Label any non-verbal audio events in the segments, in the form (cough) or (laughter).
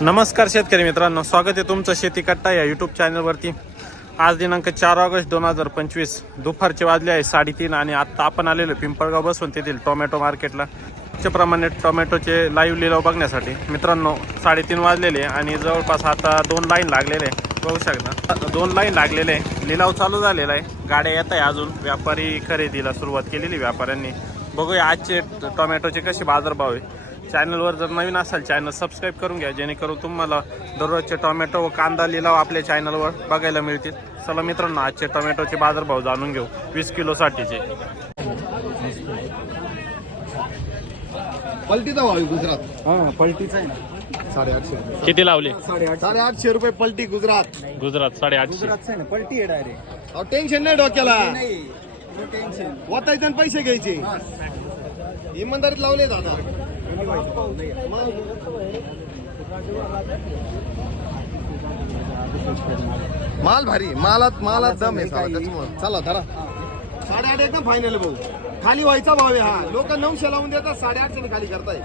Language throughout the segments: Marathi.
नमस्कार शेतकरी मित्रांनो स्वागत आहे तुमचं शेती कट्टा या यूट्यूब चॅनलवरती आज दिनांक चार ऑगस्ट दोन हजार पंचवीस. दुपारचे वाजले आहे साडेतीन आणि आत्ता आपण आलेलो पिंपळगाव बसून तेथील टोमॅटो मार्केटला. प्रमाणे टोमॅटोचे लाईव्ह लिलाव बघण्यासाठी. मित्रांनो साडेतीन वाजलेले आहे आणि जवळपास आता दोन लाईन लागलेले आहे. बघू शकता. दोन लाईन लागलेले आहे. लिलाव चालू झालेला आहे. गाड्या येत आहे अजून. व्यापारी खरेदीला सुरुवात केलेली व्यापाऱ्यांनी. बघूया आजचे टोमॅटोचे कसे बाजारभाव आहे. चॅनलवर जर नवीन असाल चॅनल सबस्क्राईब करून घ्या जेणेकरून तुम्हाला दररोजचे टोमॅटो व कांदा लिलाव आपल्या चॅनलवर बघायला मिळतील. चला मित्रांनो आजचे टोमॅटोचे बाजारभाव जाणून घेऊ. वीस किलोसाठीचे पलटीचा भाव आहे गुजरात. हा पलटीचा आहे ना. साडेआठशे रुपये. किती लावले? साडेआठ साडेआठशे रुपये पलटी गुजरात. गुजरात साडेआठशे. गुजरातचा आहे ना पलटी आहे डायरेक्ट अहो टेन्शन नाही डोक्याला. नाही नो टेन्शन वाचायचं आणि पैसे घ्यायचे. इमानदारीत लावले दादा. माल भारी मालात मालात दम आहे साला, त्याच्यामुळं. चला धरा. साडेआठ एकदम फायनल भाऊ. खाली व्हायचा भाव आहे हा. लोक नऊशे लावून देतात साडेआठशे खाली करताय.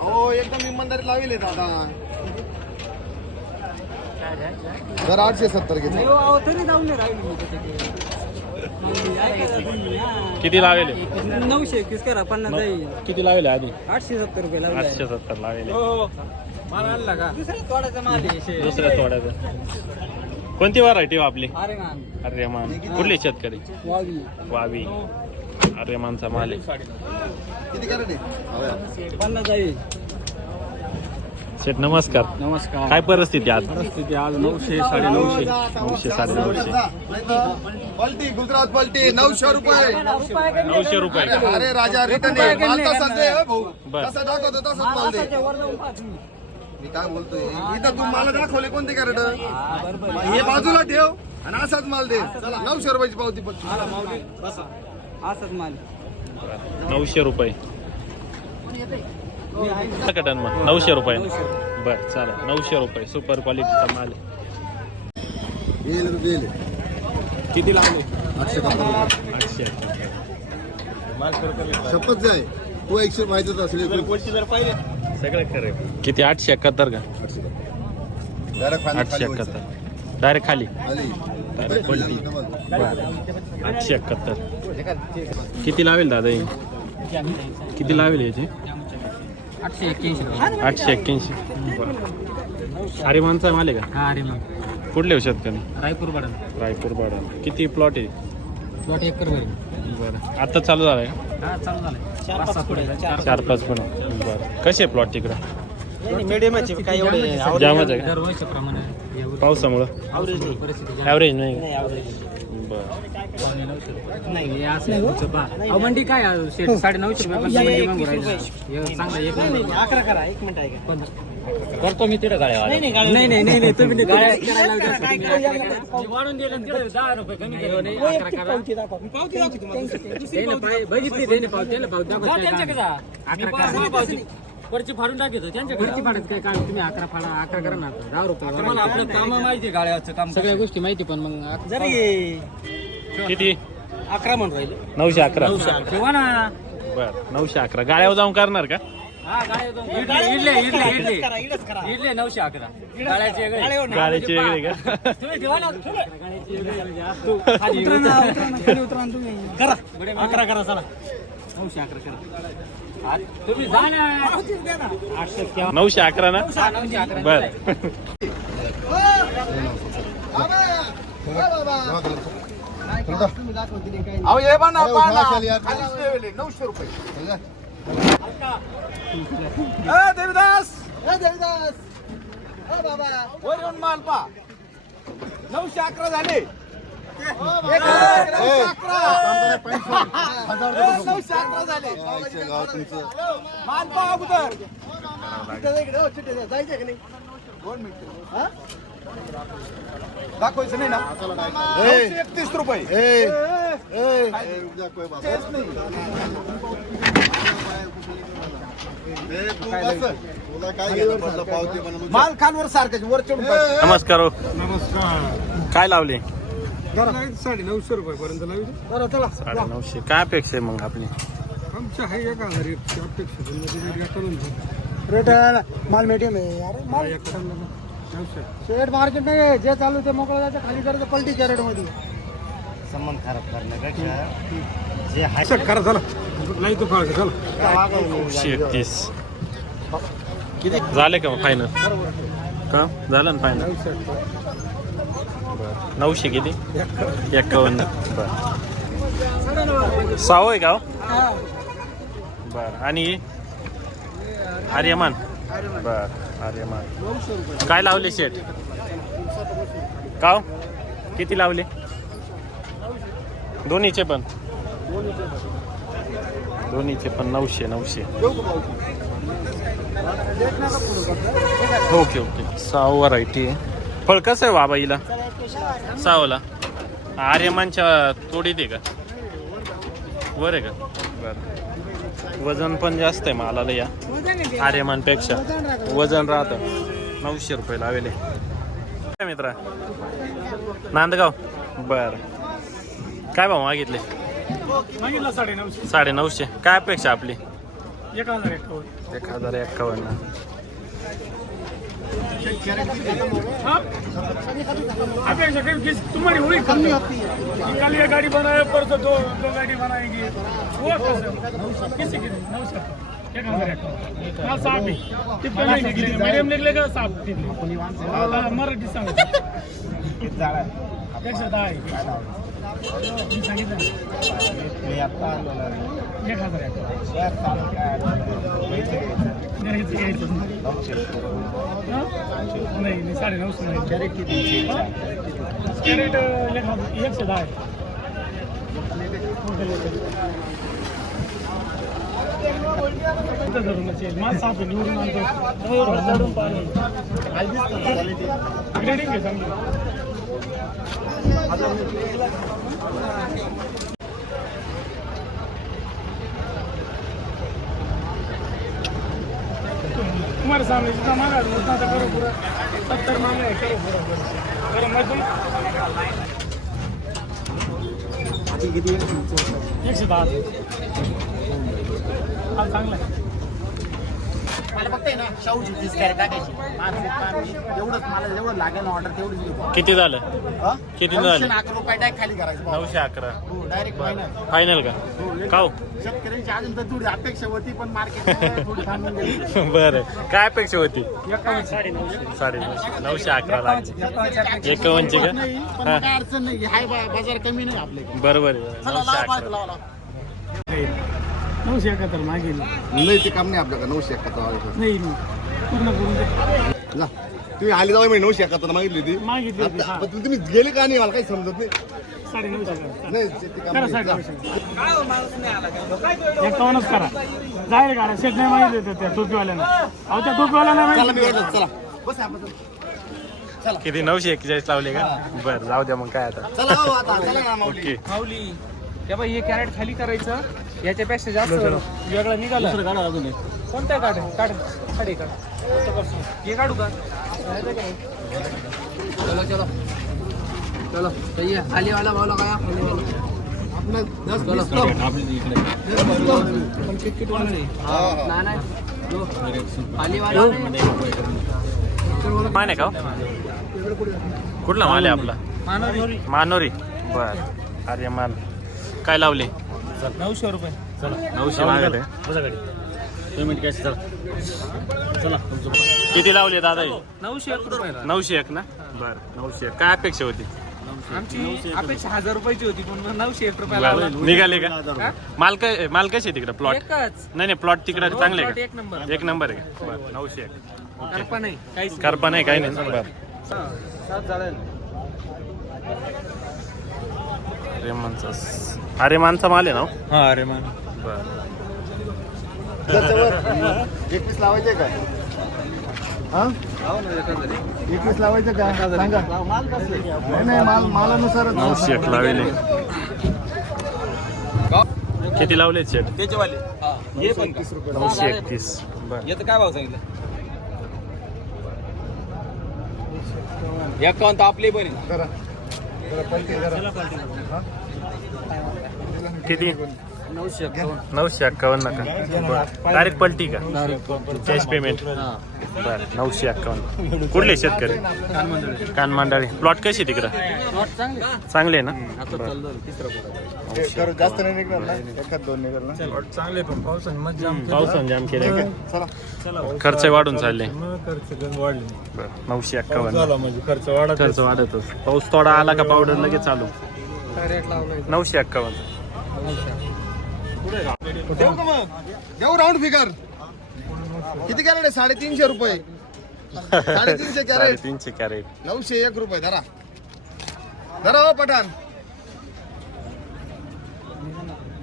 हो एकदम इमानदारीत लावले दादा जर आठशे सत्तर घेतले. किती लावेले? नऊशे एकवीस करा पन्नास जाईल किती लावेले आधी? आठशे सत्तर रुपये लावले. हो, आठशे सत्तर लावेले. माल आणला का? दुसऱ्या तोड्याचा माल आहे. शे. दुसऱ्या थोड्याचं कोणती व्हरायटी आपली? अरे मान. अरे मान कुठली शेतकरी? वावी. वावी. अरे मानचा माल आहे. पन्नास जाईल शेठ नमस्कार. नमस्कार. काय परिस्थिती आज? परिस्थिती आज नऊशे साडे नऊशे नऊशे साडे नऊशे पलटी गुजरात पलटी नऊशे रुपये. नऊशे रुपये. अरे अरे राजा रिटर्न आहे. माल तसाच आहे, हो भाऊ. बर. तसा दाखवतो तसाच माल दे मी काय बोलतोय? इथं तू मला दाखवले कोणते कार्ड हे बाजूला ठेव आणि असाच माल दे. चला नऊशे रुपयाची पावती माल. नऊशे रुपये. कटन मग नऊशे रुपये. बर चालेल. नऊशे रुपये. सुपर क्वालिटीचा माल. किती लागले? आठशे शपथ जाय तू एकशे माहितच असेल. सगळं खरं. किती? आठशे एकाहत्तर का? आठशे एकाहत्तर. डायरेक्ट खाली. आठशे एकाहत्तर. किती लावेल दादा हे? किती लावेल याची? आठशे एक्क्याऐंशी. आठशे एक्क्याऐंशी. बरं अरे माणसा माल आहे का हा अरे मग. कुठले शेतकरी रायपूर बाडा. रायपूर बाडा. किती प्लॉट आहे? प्लॉट एकर भरी बरं. आता चालू झालाय का? हा चालू झालं चार पाच पुढे. चार पाच पण बरं. कसे प्लॉट तिकडं? मिडियमचे काय एवढे जामच आहे. का? दरवर्षाप्रमाणे. पावसामुळं. परिस्थिती ॲव्हरेज नाही. बरं. नाही हे असं आहे, तुमचं पहा. अहो, मंडी काय आहे? शेट साडे नऊशे रुपये पण मंडी मागून राहिली. हे चांगलं एक नंबर. अकरा करा एक मिनिट आहे करतो मी तिथे गाड्या नाही नाही नाही नाही तुम्ही नाही करायला लावता असं तुम्ही अकरा करा. वाढून दिलं ना तिकडे दहा रुपये कमी केले. नाही, अकरा करा. त्याने पाय- बघितली त्याने पाव- त्याला पाव दाखवत काय? अकरा करा. वरची फाडून टाकतो त्यांच्या वरची फाडत काय काढ तुम्ही अकरा फाडा अकरा करा ना आता. दहा रुपये मला आपलं काम माहिती गाड्याचं काम सगळ्या गोष्टी माहिती पण मग जरी किती अकरा म्हणून राहिले. नऊशे अकरा. ठेवा ना. बरं नऊशे अकरा. गाड्यावर जाऊन करणार का? इडले इडले इडले. इडले नऊशे अकरा. गाड्याचे वेगळे. गाड्याची वेगळी का? (laughs) तुम्ही ठेवा ना. खाली उतरा खाली उतरा ना तुम्ही. करा. अकरा करा चला. नऊशे अकरा करा. आ- तुम्ही जा ना. आठशे घ्या. नऊशे अकरा ना? हा, नऊशे अकरा. बर. अहो ये बा ना नऊशे रुपये. देवीदास! देवीदास! बाबा! वर येऊन माल पा. नऊशे अकरा झाले. नऊशे अकरा. नऊशे अकरा झाले. माल पा अगोदर. जायचं का नाही? दोन मिनिट. दाखवायचं नाही ना? एकतीस रुपये. तेच नाही माल खानवर सारखं वर चढून. नमस्कार हो. काय लावले? साडे नऊशे रुपये पर्यंत लावी चला चला साडे नऊशे काय अपेक्षा आहे मग आपली? आमच्या आहे एक हजार एकशे अपेक्षा पण मध्ये जरी करून रेट माल मीडियम आहे. यार माल शेड मार्केट नाही जे चालू ते मोकळं जायचं. खाली करायचं पलटी कॅरेटमध्ये संबंध खराब करण्यापेक्षा जे हाय सेट करा चला. नाही तो फाळ चला. एकतीस झाले का फायनल का? झालं ना फायनल नऊशे किती? एक्कावन्न बर. साव आहे का हो? बर. आणि आर्यमान. बर. आर्यमान. काय लावले शेट काव? किती लावले? दोन्हीचे पण. दोन्हीचे पण नऊशे नऊशे. Okay okay. साव व्हरायटी आहे. फळ कसं आहे बाबाईला सावला आर्यमानच्या तोडीत आहे का? वर आहे का? बरं. वजन पण जास्त आहे मालाला या आर्यमानपेक्षा. वजन राहतं. नऊशे रुपये लावेले काय मित्रा? नांदगाव? बर. काय भाव मागितले? साडे नऊशे काय अपेक्षा आपली? एक हजार एकावन्न एक हजार एक्कावन्न. अपेक्षा करी किस तुम्हारी हुई कमी होती कल ये गाड़ी बनाए परसों दो दो गाड़ी बनाएंगे किसी की नहीं नौ सौ हाँ साफ ही टिप्पे नहीं निकलेगा मीडियम निकलेगा साफ निकलेगा मराठी सांग एक सौ दहा मी सांगितलं एक हजार. घ्यायचं घ्यायचं नाही नाही साडे नऊशे नाही कॅरेट एक हजार एकशे दहा आहे तुम्हारे सामने जितना मांगा है, उतना तो करो पूरा। सत्तर मांगा है करो पूरा करो मैं तुम एक से दहा हा चांगला आहे. मला फक्त आहे ना शाहूची तीस कॅरेट टाकायची. पाच पाच एवढंच मला जेवढं लागेल ऑर्डर तेवढीच किती झालं? हा? किती नऊशे झाले? आणि अकरा रुपये डायरेक्ट खाली करायचं भाव. नऊशे अकरा. हो डायरेक्ट फायनल फायनल का? काव शेतकऱ्यांची अजून तर थोडी अपेक्षा होती पण मार्केट थोडी थांबून गेली. (laughs) बरं. काय अपेक्षा होती? साडे नऊशे साडे नऊशे नऊशे अकरा लागले एकावन्नची का? नाही पण हा. काय अडचण नाही. हाय बा- बाजार कमी नाही आपल्याकडे बरोबर आहे. चला नऊशे लावा अकरा लावा लावा. नऊशे एकाहत्तर मागेल. नाही ते काम नाही आपल्याकडे. नऊशे एकाहत्तर नाही पूर्ण करून दे. जा. तुम्ही आली जाऊ मी नऊशे एकाहत्तर मागितली होती. मागितली होती आता- हा. पण तुम्ही गेले का नाही? मला काही समजत नाही. साडे नऊशे करा. नाही ते- ते काम करा नाही. साडे जा. नऊशे एकावन्नच करा. शेट नाही मागितले त्या टोपीवाल्यानं. अहो त्या टोपीवाल्यानं चला माहिती चला. बस आपण किती नऊशे एक्केचाळीस लावले का? बरं जाऊ द्या मग काय आता. चला हो आता चला ना माऊली. ओके. त्या बाई हे कॅरेट खाली करायचं. याच्यापेक्षा जास्त वेगळं निघालं. काढा अजून कोणत्या काढ? काढ. काढे. काढ हे काढू का? चलो चलो. चलो भैया खाली वाला भाव लगाया आपलं दस वीस कम. हा, हा. ना ना दो खाली वाला मान आहे का हो? कुठला माल आहे आपला? मानवरी मानोरी. बर. अरे मान काय लावले? नऊशे रुपये. चला. नऊशे मागत आहे बसा गाडी. पेमेंट कॅश चला. चला किती लावले दादा हे? नऊशे एक रुपये नऊशे एक ना? बर नऊशे एक. काय अपेक्षा होती? आमची अपेक्षा हजार रुपयाची होती पण मग नऊशे एक लावला. निघाले का? हा? माल काय माल कसे तिकडे? प्लॉट एकच. नाही नाही प्लॉट तिकडे दोन चांगले plot का? एक नंबर. एक नंबर आहे का? बरं नऊशे एक. करपा नाही. काहीच करपा नाही काही नाही. बरं. सात रेमानचा अरे मानचा माल आहे ना हो? हा अरे मान बरं एकवीस लावायचे का? हा? एकवीस लावायचे का? सांगा. नाही नाही माल मालानुसार नऊशे एक लावले किती लावले शेट त्याचेवाले. हे. पण का? नऊशे एकतीस. बरं. याचं काय भाव सांगितलं? एकावन्न तर आपले पण आहे. किती? नऊशे नऊशे एक्कावन्न का? डायरेक्ट पलटी का? Cash payment? बरं नऊशे एक्कावन्न. कुठले शेतकरी? कानमांडाळी प्लॉट कशी तिकडं? चांगले आहे ना. जास्त नाही निघणार ना? एखाद दोन निघणार ना? चांगले पण पावसाने पावसानं जाम केले चला. खर्च वाढून चालले. खर्च गंज वाढले. बरं नऊशे एक्कावन्न. झाला म्हणजे खर्च वाढत खर्च वाढतच. पाऊस थोडा आला का पावडर लगेच चालू? रेट नऊशे एक्कावन्न. देऊ का मग? देऊ राऊंड फिगर किती कॅरेट आहे? साडेतीनशे रुपये. साडेतीनशे (laughs) कॅरेट. साडेतीनशे कॅरेट. नऊशे एक रुपये. धरा. धरा हो पठाण.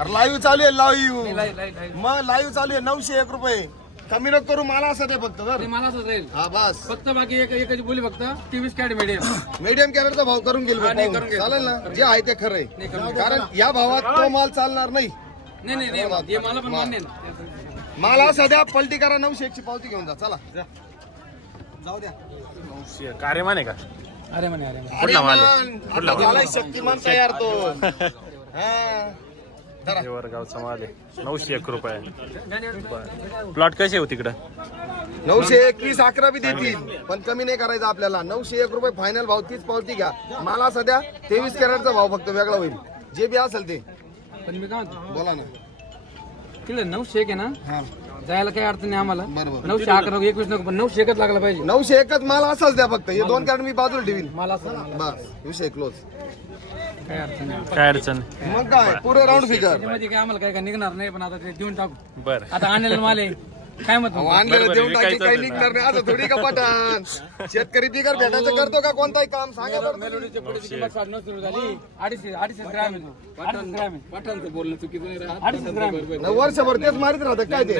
अरे लाईव्ह चालू आहे लाईव्ह. मग लाईव्ह चालू आहे नऊशे एक रुपये. कमी नको करू मला असं ते फक्त मला असंच राहील. हा बस. फक्त बाकी एक एकच बोली फक्त तेवीस कॅड मिडियम मीडियम कॅरेटचा भाव करून गेल चालेल ना? जे आहे ते खरं आहे. कारण या भावात तो माल चालणार नाही. नाही नाही नाही हे मला पण मान्य आहे. मला सध्या पलटी करा नऊशे एकची पावती घेऊन जा चला. नऊशे. कार्यमान आहे का? अरे म्हणे अरे म्हणे. कुठला माल आहे? कुठला माल झालाय शक्तिमान तयार तो. (laughs) हा. धरा. माल आहे. नऊशे एक रुपये. प्लॉट कसे हो तिकडं? नऊशे एकवीस अकरा बी देतील पण कमी नाही करायचं आपल्याला. नऊशे एक रुपये फायनल भाव तीच पावती घ्या. मला सध्या तेवीस कॅरेटचा भाव फक्त वेगळा होईल. जे बी असेल ते. पण मी काय म्हणतो? बोला ना. तिकडे नऊशे एक आहे ना? हा. जायला काही अडचण नाही आम्हाला. बरोबर. नऊशे अकरा एकवीस नको पण नऊशे एकच लागला पाहिजे. नऊशे एकच मला असाच द्या फक्त. हे दोन कॅरेट मी बाजूला ठेवीन. मला असं मला बस. विषय क्लोज काही अडचण नाही. काय अडचण नाही. मग काय? पुरे राऊंड फिगर त्याच्यामध्ये काय आम्हाला काय काय निघणार नाही पण आता ते देऊन टाकू. बरं. आता आणलेला माल आहे. काय मत आणलेलं बरोबर, देऊन टाकी विकायचं काही निघणार नाही. असं थोडी का पठाण? शेतकरी बिगर भेटायचं करतो का कोणताही काम? सांगा बरं. तुम्ही. मेलोडीच्या पुढे किंमत साडे सुरू झाली. अडीचशे अडीचशे ग्रॅम आहे तो. अडीचशे ग्रॅम आहे. पठाणचं बोलणं चुकीचं नाही अडीचशे ग्रॅम. आहे. नाही, वर्षभर तेच मारित राहतात काय ते?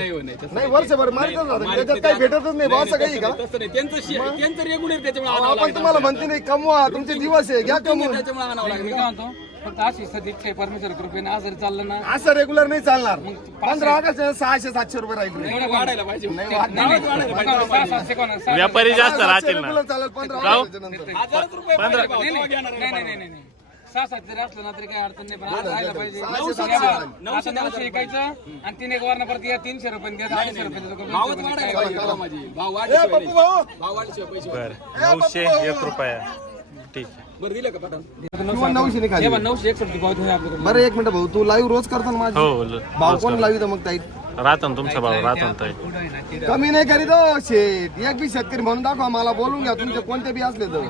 नाही वर्षभर मारितच राहतात. त्याच्यात काही भेटतच नाही बा असं काही का? तसं नाही. त्यांचं शे- त्यांचं रेग्युलर त्याच्यामुळे आणावं आपण तुम्हाला म्हणते नाही कमवा तुमचे दिवस आहे घ्या कमवून. त्याच्यामुळे आणावं लागेल मी काय म्हणतो? फक्त अशी सदी इच्छा आहे परमेश्वर कृपेने आज जरी चाललं ना. असं रेग्युलर नाही चालणार. पंधरा ऑगस्ट सहाशे सातशे रुपये राहील. एवढं वाढायला पाहिजे. नाही, नाही, सहा- सातशे सहा- व्यापारी जास्त राहतील ना. रेग्युलर चालेल पंधरा राव. ऑगस्टच्या नंतर हजारच रुपये पाहिजे भाऊ, तेव्हा घेणार आहे नाही, नाही, नाही, नाही. सहा सात जरी असलं ना तरी काही अडचण नाही पण आज राहायला पाहिजे. सहाशे, नऊशे सातशे द्यावा. झाले. आता नऊशे ऐकायचं आणि तीन एक वर्ण परत या तीनशे रुपये द्या अडीचशे रुपये देतो. दोनशे रुपये काय पाहिजे? ए, पप्पू भाऊ! बरं. नऊशे एक रुपया. ठीक. आहे किंवा नऊशे नाही खाली. हे बघ, नऊशे एकसष्ट पावती आहे आपल्याकडे. बरं एक मिनिट भाऊ तू लाईव्ह रोज करतो ना माझी. हो ल- भाव कोण लावी मग ताई? राहतो ना तुमचा भाऊ राहतो ना ताई. कमी नाही करीत हो शेत. एक बी शेतकरी म्हणून दाखवा मला बोलून घ्या तुमचे कोणते बी असले तर.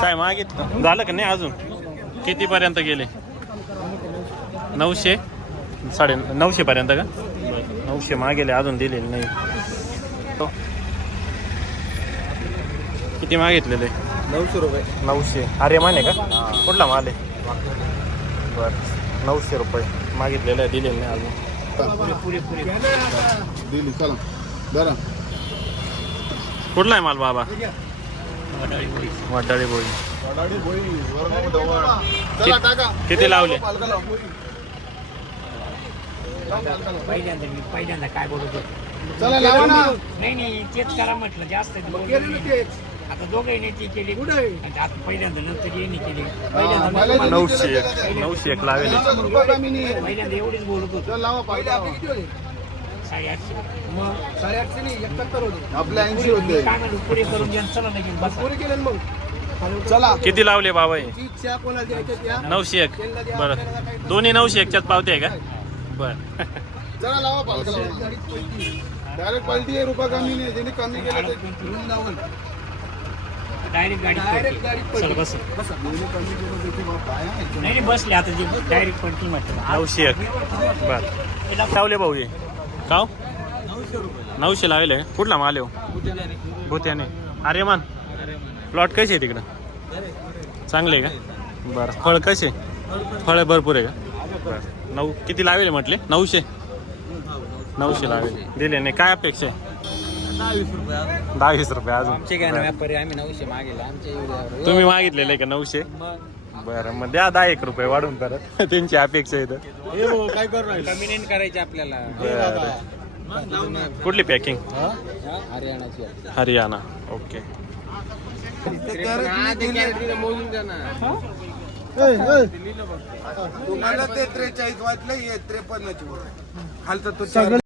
काय मागितलं? झालं का नाही अजून? किती पर्यंत गेले? नऊशे? साडे नऊशे पर्यंत का? नऊशे मागेले अजून दिलेले नाही. हो. किती मागितलेले? नऊशे रुपये. नऊशे. अरे माने का? कुठला माल आहे? बरं. नऊशे रुपये मागितलेले आहे, दिलेले नाही अजून. दिली चला. बरं कुठला आहे माल बाबा? वडाळी बोळी. चला टाका. किती लावले? पहिल्यांदा मी पहिल्यांदा काय बोलतो चला लावा ना. नाही नाही तेच करा म्हटलं. जास्त तेच. आता दोघे नेते केली. कुठे? आणि आता पहिल्यांदा नंतर येणे केली. पहिल्यांदा नऊशे एक. नऊशे एक लावेले. पहिल्यांदा एवढीच बोलत होतो. चल लावा पाहिजे साडेआठशे. मग? साडेआठशे नाही एकाहत्तर होते. आपले ऐंशी होते. काय म्हणतो पुढे करून द्या चला लगेच. बसा. पुरे केले ना मग? चला किती लावले बाबा हे? नऊशे एक. बरं. दोन्ही नऊशे एकच्यात पावते का? बरं. चला लावा डायरेक्ट रुपया कमी नाही कमी केलं डायरेक्ट गाडी चल बस. नाही नाही बसले आता जे डायरेक्ट म्हटलं नऊशे एक. बरं. लावले भाऊ हे. का हो? नऊशे लावले. कुठला माल आहे हो? भूत्याने अरे मान प्लॉट कसे आहे तिकडं? चांगले आहे का? बरं. फळ कसे? फळ भरपूर आहे का? बरं. नऊ किती लावेले म्हटले? नऊशे. नऊशे लावेले. दिले नाही. काय अपेक्षा आहे? दहा वीस रुपये अजून. आमचे काय ना बरं. व्यापारी आम्ही नऊशे मागेल आमच्या एवढ्यावर तुम्ही मागितलेले आहे का नऊशे? बरं मग द्या दहा एक रुपये वाढून परत. (laughs) त्यांची अपेक्षा आहे तर. काय करू कमी करायचे आपल्याला. कुठली पॅकिंग हरियाणाची हरियाणा. ओके. तुम्हाला ते त्रेचाळीस वाटलं हे त्रेपन्नची. खालचं तो चार